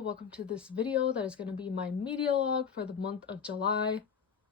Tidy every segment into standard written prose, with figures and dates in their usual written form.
welcome to this video that is going to be my media log for the month of July.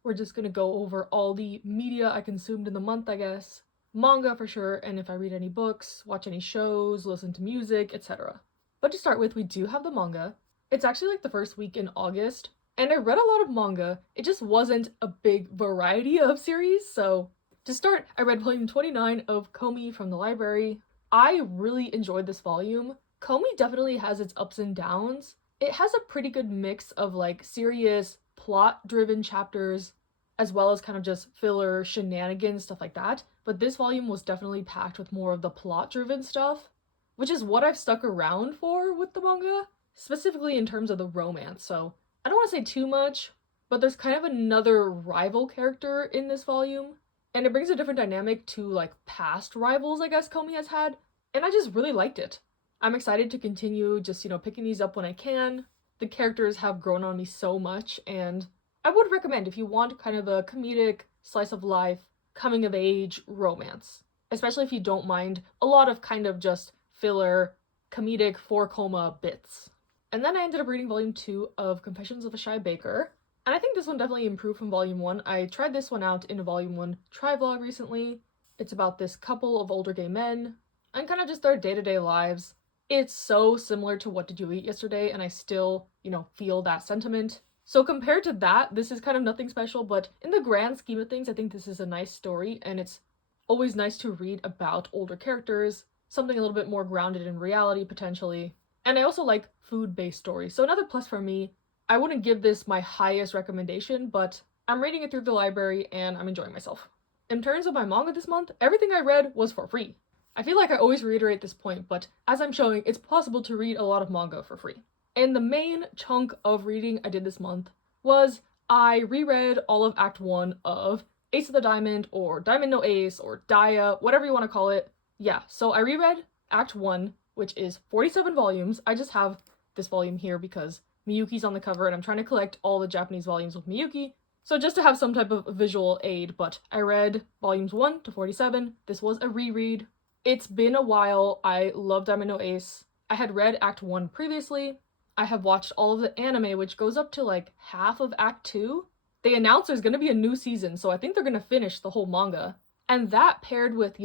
We're just going to go over all the media I consumed in the month, I guess. Manga for sure, and if I read any books, watch any shows, listen to music, etc. But to start with, we do have the manga. It's actually like the first week in August, and I read a lot of manga. It just wasn't a big variety of series, so to start, I read volume 29 of Komi from the library. I really enjoyed this volume. Komi definitely has its ups and downs. It has a pretty good mix of like serious plot-driven chapters as well as kind of just filler shenanigans, stuff like that. But this volume was definitely packed with more of the plot-driven stuff, which is what I've stuck around for with the manga, specifically in terms of the romance. So I don't want to say too much, but there's kind of another rival character in this volume, and it brings a different dynamic to like past rivals I guess Komi has had, and I just really liked it. I'm excited to continue just, picking these up when I can. The characters have grown on me so much, and I would recommend if you want kind of a comedic, slice of life, coming of age romance. Especially if you don't mind a lot of kind of just filler, comedic 4-coma bits. And then I ended up reading volume 2 of Confessions of a Shy Baker, and I think this one definitely improved from volume 1. I tried this one out in a volume 1 try-vlog recently. It's about this couple of older gay men, and kind of just their day-to-day lives. It's so similar to What Did You Eat Yesterday, and I still, feel that sentiment. So compared to that, this is kind of nothing special, but in the grand scheme of things, I think this is a nice story, and it's always nice to read about older characters, something a little bit more grounded in reality, potentially. And I also like food-based stories, so another plus for me. I wouldn't give this my highest recommendation, but I'm reading it through the library, and I'm enjoying myself. In terms of my manga this month, everything I read was for free. I feel like I always reiterate this point, but as I'm showing, it's possible to read a lot of manga for free. And the main chunk of reading I did this month was I reread all of Act 1 of Ace of the Diamond, or Diamond no Ace, or Daiya, whatever you want to call it. Yeah, so I reread Act 1, which is 47 volumes. I just have this volume here because Miyuki's on the cover, and I'm trying to collect all the Japanese volumes with Miyuki, so just to have some type of visual aid. But I read volumes 1 to 47. This was a reread. It's been a while. I love Diamond no Ace. I had read Act 1 previously. I have watched all of the anime, which goes up to like half of Act 2. They announced there's going to be a new season, so I think they're going to finish the whole manga. And that paired with,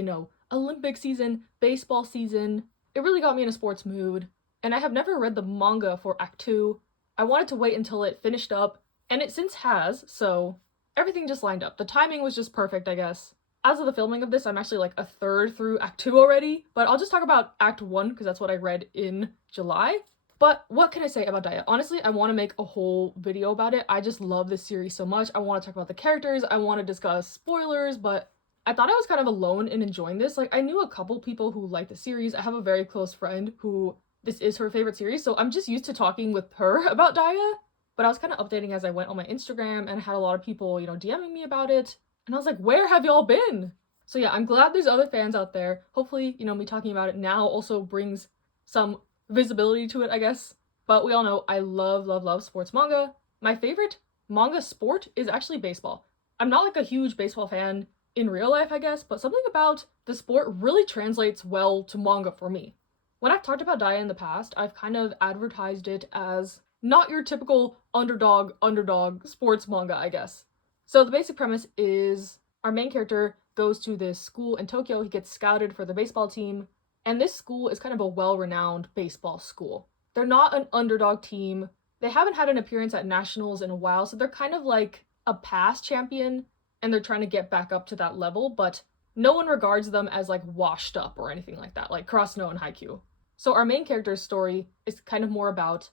Olympic season, baseball season, it really got me in a sports mood. And I have never read the manga for Act 2. I wanted to wait until it finished up, and it since has, so everything just lined up. The timing was just perfect, I guess. As of the filming of this, I'm actually like a third through Act 2 already, but I'll just talk about Act 1 because that's what I read in July. But what can I say about Daiya? Honestly, I want to make a whole video about it. I just love this series so much. I want to talk about the characters, I want to discuss spoilers, but I thought I was kind of alone in enjoying this. Like, I knew a couple people who like the series. I have a very close friend who this is her favorite series, so I'm just used to talking with her about Daiya. But I was kind of updating as I went on my Instagram and had a lot of people, DMing me about it. And I was like, where have y'all been? So yeah, I'm glad there's other fans out there. Hopefully, me talking about it now also brings some visibility to it, I guess. But we all know I love, love, love sports manga. My favorite manga sport is actually baseball. I'm not like a huge baseball fan in real life, I guess, but something about the sport really translates well to manga for me. When I've talked about Daiya in the past, I've kind of advertised it as not your typical underdog sports manga, I guess. So the basic premise is our main character goes to this school in Tokyo. He gets scouted for the baseball team, and this school is kind of a well-renowned baseball school. They're not an underdog team. They haven't had an appearance at nationals in a while, so they're kind of like a past champion, and they're trying to get back up to that level, but no one regards them as like washed up or anything like that, like Kurasuno and Haikyuu. So our main character's story is kind of more about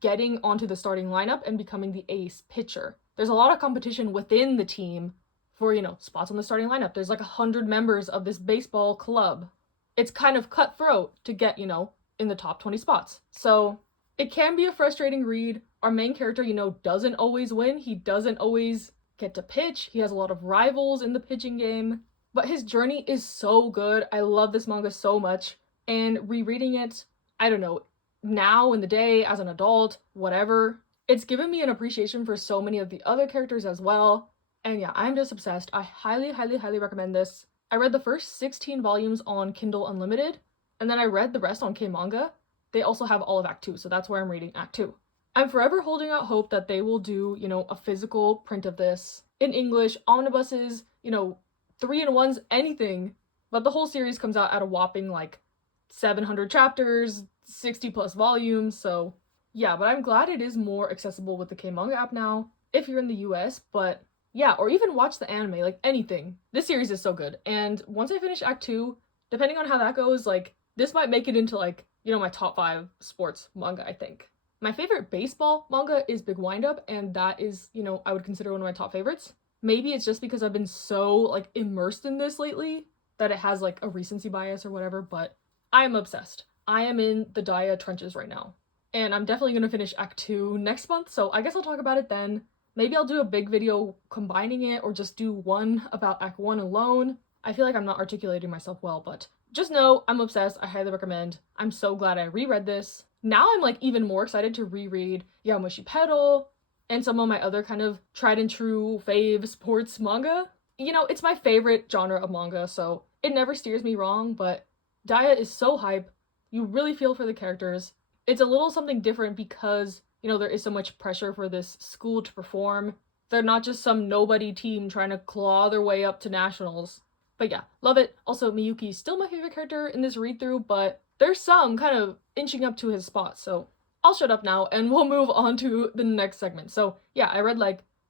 getting onto the starting lineup and becoming the ace pitcher. There's a lot of competition within the team for, spots on the starting lineup. There's like 100 members of this baseball club. It's kind of cutthroat to get, in the top 20 spots. So it can be a frustrating read. Our main character, doesn't always win. He doesn't always get to pitch. He has a lot of rivals in the pitching game. But his journey is so good. I love this manga so much. And rereading it, I don't know, now in the day, as an adult, whatever, it's given me an appreciation for so many of the other characters as well. And yeah, I'm just obsessed. I highly, highly, highly recommend this. I read the first 16 volumes on Kindle Unlimited, and then I read the rest on K-Manga, they also have all of Act 2, so that's where I'm reading Act 2. I'm forever holding out hope that they will do, a physical print of this in English, omnibuses, 3-in-1s, anything. But the whole series comes out at a whopping, 700 chapters, 60 plus volumes, so yeah, but I'm glad it is more accessible with the K-Manga app now, if you're in the US, but yeah, or even watch the anime, anything. This series is so good, and once I finish Act 2, depending on how that goes, this might make it into, my top 5 sports manga, I think. My favorite baseball manga is Big Wind Up, and that is, I would consider one of my top favorites. Maybe it's just because I've been so, immersed in this lately that it has, a recency bias or whatever, but I am obsessed. I am in the daiya trenches right now. And I'm definitely going to finish Act 2 next month, so I guess I'll talk about it then. Maybe I'll do a big video combining it, or just do one about Act 1 alone. I feel like I'm not articulating myself well, but just know I'm obsessed. I highly recommend. I'm so glad I reread this. Now I'm even more excited to reread Yamushi Pedal and some of my other kind of tried and true fave sports manga. It's my favorite genre of manga, so it never steers me wrong, but daiya is so hype. You really feel for the characters. It's a little something different because, there is so much pressure for this school to perform. They're not just some nobody team trying to claw their way up to nationals. But yeah, love it. Also, Miyuki's still my favorite character in this read-through, but there's some kind of inching up to his spot, so I'll shut up now and we'll move on to the next segment. So yeah, I read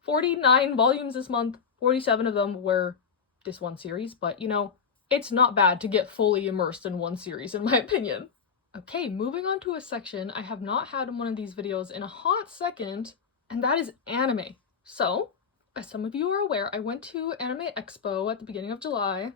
49 volumes this month. 47 of them were this one series, but it's not bad to get fully immersed in one series, in my opinion. Okay, moving on to a section I have not had in one of these videos in a hot second, and that is anime. So, as some of you are aware, I went to Anime Expo at the beginning of July,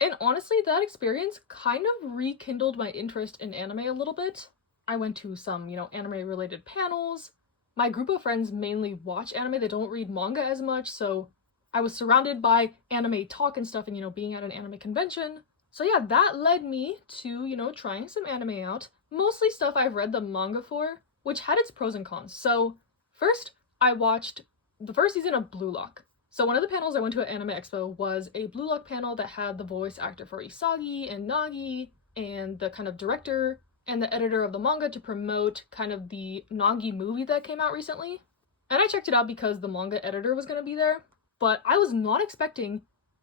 and honestly, that experience kind of rekindled my interest in anime a little bit. I went to some, anime-related panels. My group of friends mainly watch anime, they don't read manga as much, so I was surrounded by anime talk and stuff and, being at an anime convention. So yeah, that led me to, trying some anime out. Mostly stuff I've read the manga for, which had its pros and cons. So first, I watched the first season of Blue Lock. So one of the panels I went to at Anime Expo was a Blue Lock panel that had the voice actor for Isagi and Nagi, and the kind of director and the editor of the manga to promote kind of the Nagi movie that came out recently. And I checked it out because the manga editor was going to be there, but I was not expecting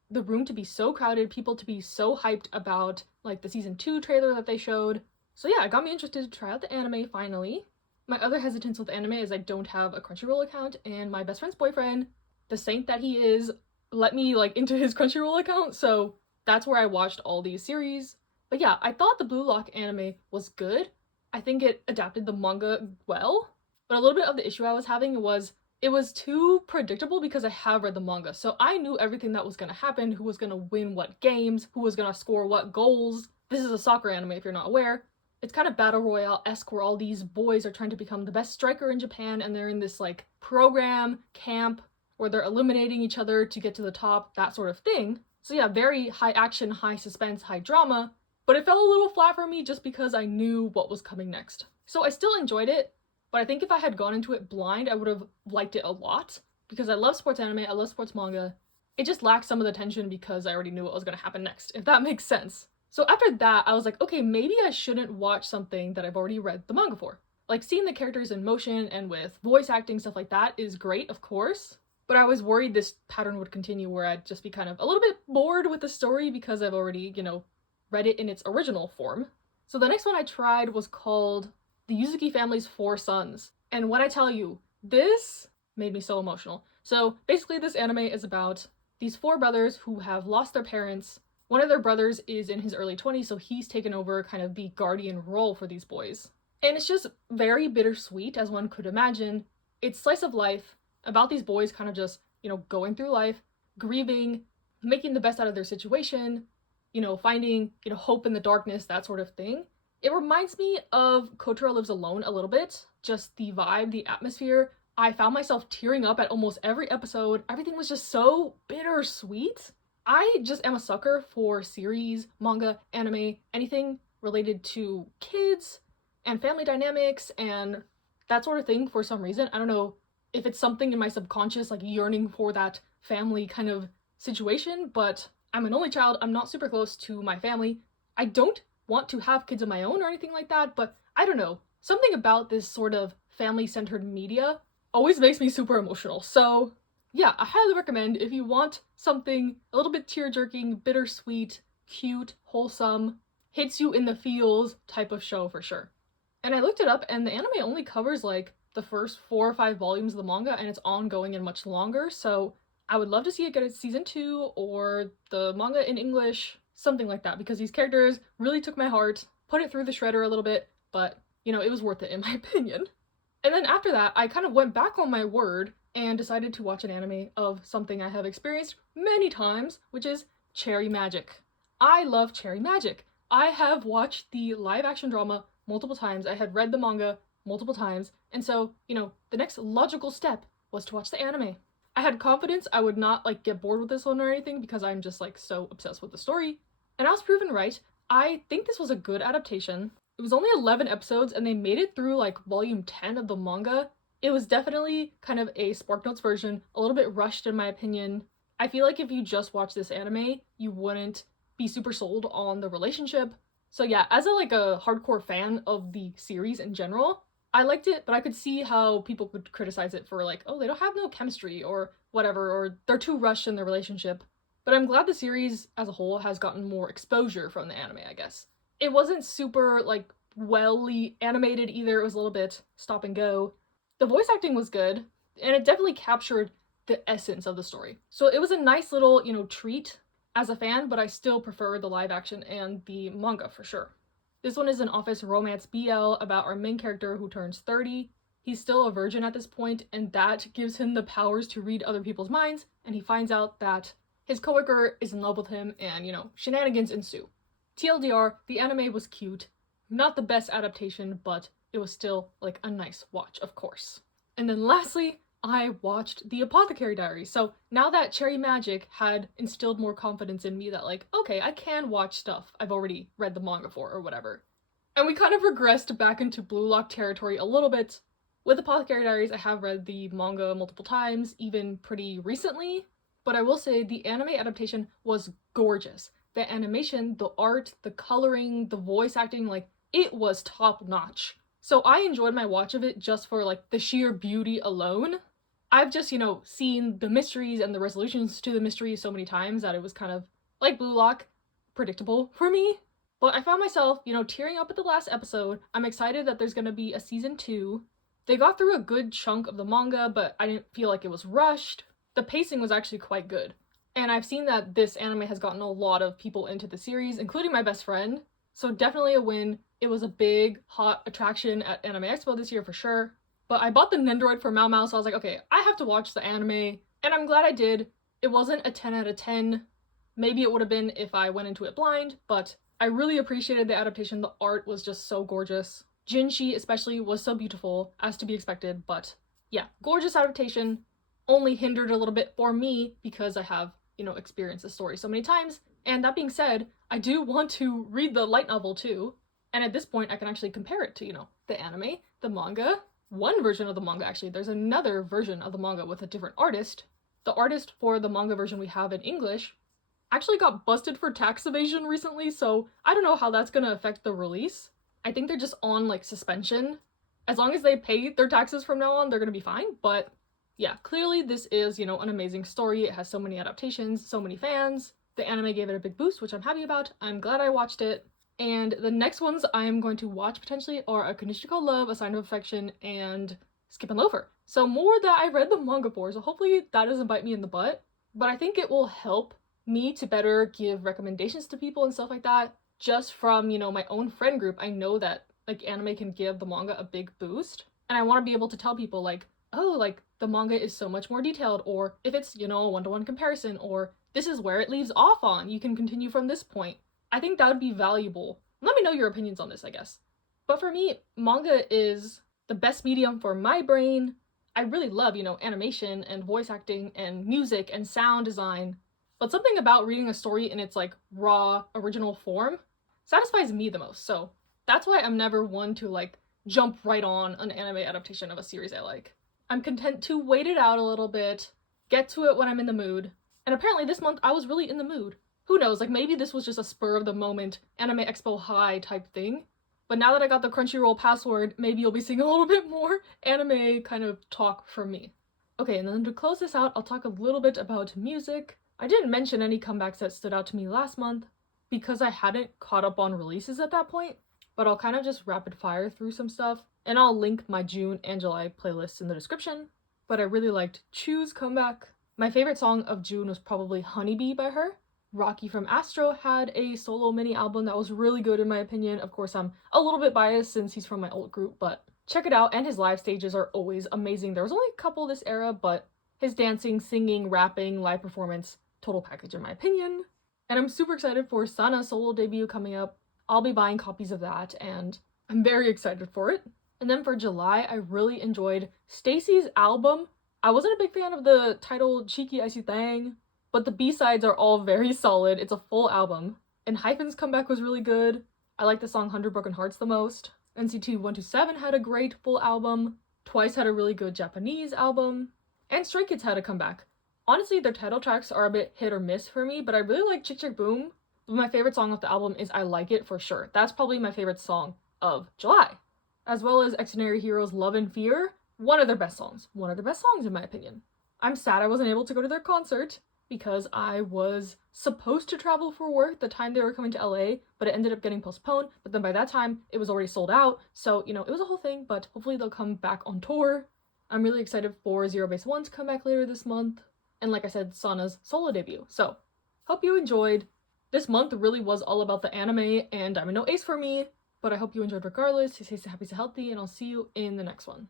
the room to be so crowded, people to be so hyped about the season 2 trailer that they showed. So yeah, it got me interested to try out the anime finally. My other hesitance with anime is I don't have a Crunchyroll account, and my best friend's boyfriend, the saint that he is, let me into his Crunchyroll account, so that's where I watched all these series. But yeah, I thought the Blue Lock anime was good. I think it adapted the manga well, but a little bit of the issue I was having was it was too predictable because I have read the manga, so I knew everything that was going to happen, who was going to win what games, who was going to score what goals. This is a soccer anime if you're not aware. It's kind of battle royale-esque where all these boys are trying to become the best striker in Japan, and they're in this program, camp, where they're eliminating each other to get to the top, that sort of thing. So yeah, very high action, high suspense, high drama, but it fell a little flat for me just because I knew what was coming next. So I still enjoyed it, but I think if I had gone into it blind, I would have liked it a lot, because I love sports anime, I love sports manga. It just lacked some of the tension because I already knew what was going to happen next, if that makes sense. So after that, I was like, okay, maybe I shouldn't watch something that I've already read the manga for. Seeing the characters in motion and with voice acting, stuff like that is great, of course, but I was worried this pattern would continue where I'd just be kind of a little bit bored with the story because I've already, read it in its original form. So the next one I tried was called The Yuzuki Family's Four Sons. And when I tell you, this made me so emotional. So basically this anime is about these 4 brothers who have lost their parents. One of their brothers is in his early 20s, so he's taken over kind of the guardian role for these boys. And it's just very bittersweet, as one could imagine. It's slice of life about these boys kind of just, going through life, grieving, making the best out of their situation, finding, hope in the darkness, that sort of thing. It reminds me of Kotaro Lives Alone a little bit, just the vibe, the atmosphere. I found myself tearing up at almost every episode. Everything was just so bittersweet. I just am a sucker for series, manga, anime, anything related to kids and family dynamics and that sort of thing for some reason. I don't know if it's something in my subconscious, yearning for that family kind of situation, but I'm an only child. I'm not super close to my family. I don't want to have kids of my own or anything like that, but I don't know, something about this sort of family-centered media always makes me super emotional. So yeah, I highly recommend if you want something a little bit tear-jerking, bittersweet, cute, wholesome, hits you in the feels type of show for sure. And I looked it up, and the anime only covers like the first 4 or 5 volumes of the manga, and it's ongoing and much longer, so I would love to see it get a season 2 or the manga in English, something like that, because these characters really took my heart, put it through the shredder a little bit, but you know, it was worth it in my opinion. And then after that, I kind of went back on my word and decided to watch an anime of something I have experienced many times, which is Cherry Magic. I love Cherry Magic. I have watched the live action drama multiple times. I had read the manga multiple times, and so, you know, the next logical step was to watch the anime. I had confidence I would not like get bored with this one or anything because I'm just like so obsessed with the story. And I was proven right. I think this was a good adaptation. It was only 11 episodes and they made it through like volume 10 of the manga. It was definitely kind of a SparkNotes version, a little bit rushed in my opinion. I feel like if you just watch this anime, you wouldn't be super sold on the relationship. So yeah, as a hardcore fan of the series in general, I liked it, but I could see how people could criticize it for like, oh, they don't have no chemistry or whatever, or they're too rushed in their relationship. But I'm glad the series as a whole has gotten more exposure from the anime, I guess. It wasn't super like welly animated either, it was a little bit stop and go. The voice acting was good, and it definitely captured the essence of the story. So it was a nice little, you know, treat as a fan, but I still prefer the live action and the manga for sure. This one is an office romance BL about our main character who turns 30. He's still a virgin at this point, and that gives him the powers to read other people's minds, and he finds out that his coworker is in love with him, and, you know, shenanigans ensue. TLDR, the anime was cute. Not the best adaptation, but it was still, like, a nice watch, of course. And then lastly, I watched The Apothecary Diaries. So now that Cherry Magic had instilled more confidence in me that like, okay, I can watch stuff I've already read the manga for or whatever. And we kind of regressed back into Blue Lock territory a little bit. With Apothecary Diaries, I have read the manga multiple times, even pretty recently, but I will say the anime adaptation was gorgeous. The animation, the art, the coloring, the voice acting, like, it was top notch. So I enjoyed my watch of it just for like the sheer beauty alone. I've just, you know, seen the mysteries and the resolutions to the mysteries so many times that it was kind of, like Blue Lock, predictable for me. But I found myself, you know, tearing up at the last episode. I'm excited that there's gonna be a season 2. They got through a good chunk of the manga, but I didn't feel like it was rushed. The pacing was actually quite good. And I've seen that this anime has gotten a lot of people into the series, including my best friend. So definitely a win. It was a big, hot attraction at Anime Expo this year for sure. But I bought the Nendoroid for Mau Mau, so I was like, okay, I have to watch the anime. And I'm glad I did. It wasn't a 10 out of 10. Maybe it would have been if I went into it blind, but I really appreciated the adaptation. The art was just so gorgeous. Jinshi especially was so beautiful, as to be expected, but yeah, gorgeous adaptation. Only hindered a little bit for me because I have, you know, experienced the story so many times. And that being said, I do want to read the light novel too. And at this point, I can actually compare it to, you know, the anime, the manga. One version of the manga, actually. There's another version of the manga with a different artist. The artist for the manga version we have in English actually got busted for tax evasion recently, so I don't know how that's gonna affect the release. I think they're just on, like, suspension. As long as they pay their taxes from now on, they're gonna be fine, but yeah, clearly this is, you know, an amazing story. It has so many adaptations, so many fans. The anime gave it a big boost, which I'm happy about. I'm glad I watched it. And the next ones I'm going to watch potentially are A Condition Called Love, A Sign of Affection, and Skip and Loafer. So more that I read the manga for, so hopefully that doesn't bite me in the butt. But I think it will help me to better give recommendations to people and stuff like that. Just from, you know, my own friend group, I know that, like, anime can give the manga a big boost. And I want to be able to tell people, like, oh, like, the manga is so much more detailed, or if it's, you know, a one-to-one comparison, or this is where it leaves off on, you can continue from this point. I think that would be valuable. Let me know your opinions on this, I guess. But for me, manga is the best medium for my brain. I really love, you know, animation and voice acting and music and sound design. But something about reading a story in its, like, raw, original form satisfies me the most. So that's why I'm never one to, like, jump right on an anime adaptation of a series I like. I'm content to wait it out a little bit, get to it when I'm in the mood. And apparently this month I was really in the mood. Who knows, like, maybe this was just a spur of the moment Anime Expo high type thing. But now that I got the Crunchyroll password, maybe you'll be seeing a little bit more anime kind of talk from me. Okay, and then to close this out, I'll talk a little bit about music. I didn't mention any comebacks that stood out to me last month because I hadn't caught up on releases at that point, but I'll kind of just rapid fire through some stuff, and I'll link my June and July playlists in the description. But I really liked Chu's comeback. My favorite song of June was probably Honeybee by her. Rocky from Astro had a solo mini album that was really good in my opinion. Of course, I'm a little bit biased since he's from my old group, but check it out, and his live stages are always amazing. There was only a couple this era, but his dancing, singing, rapping, live performance, total package in my opinion. And I'm super excited for Sana's solo debut coming up. I'll be buying copies of that, and I'm very excited for it. And then for July, I really enjoyed Stacy's album. I wasn't a big fan of the title Cheeky Icy Thang, but the B-sides are all very solid. It's a full album. And Hyphen's comeback was really good. I like the song 100 Broken Hearts the most. NCT 127 had a great full album. Twice had a really good Japanese album. And Stray Kids had a comeback. Honestly, their title tracks are a bit hit or miss for me, but I really like Chick Chick Boom. But my favorite song of the album is I Like It for sure. That's probably my favorite song of July. As well as Extraordinary Heroes' Love and Fear. One of their best songs. One of their best songs in my opinion. I'm sad I wasn't able to go to their concert because I was supposed to travel for work the time they were coming to LA, but it ended up getting postponed. But then by that time, it was already sold out. So, you know, it was a whole thing, but hopefully they'll come back on tour. I'm really excited for Zero Base One's comeback later this month. And like I said, Sana's solo debut. So, hope you enjoyed. This month really was all about the anime, and Diamond No Ace for me. But I hope you enjoyed regardless. Stay safe, stay happy, stay healthy, and I'll see you in the next one.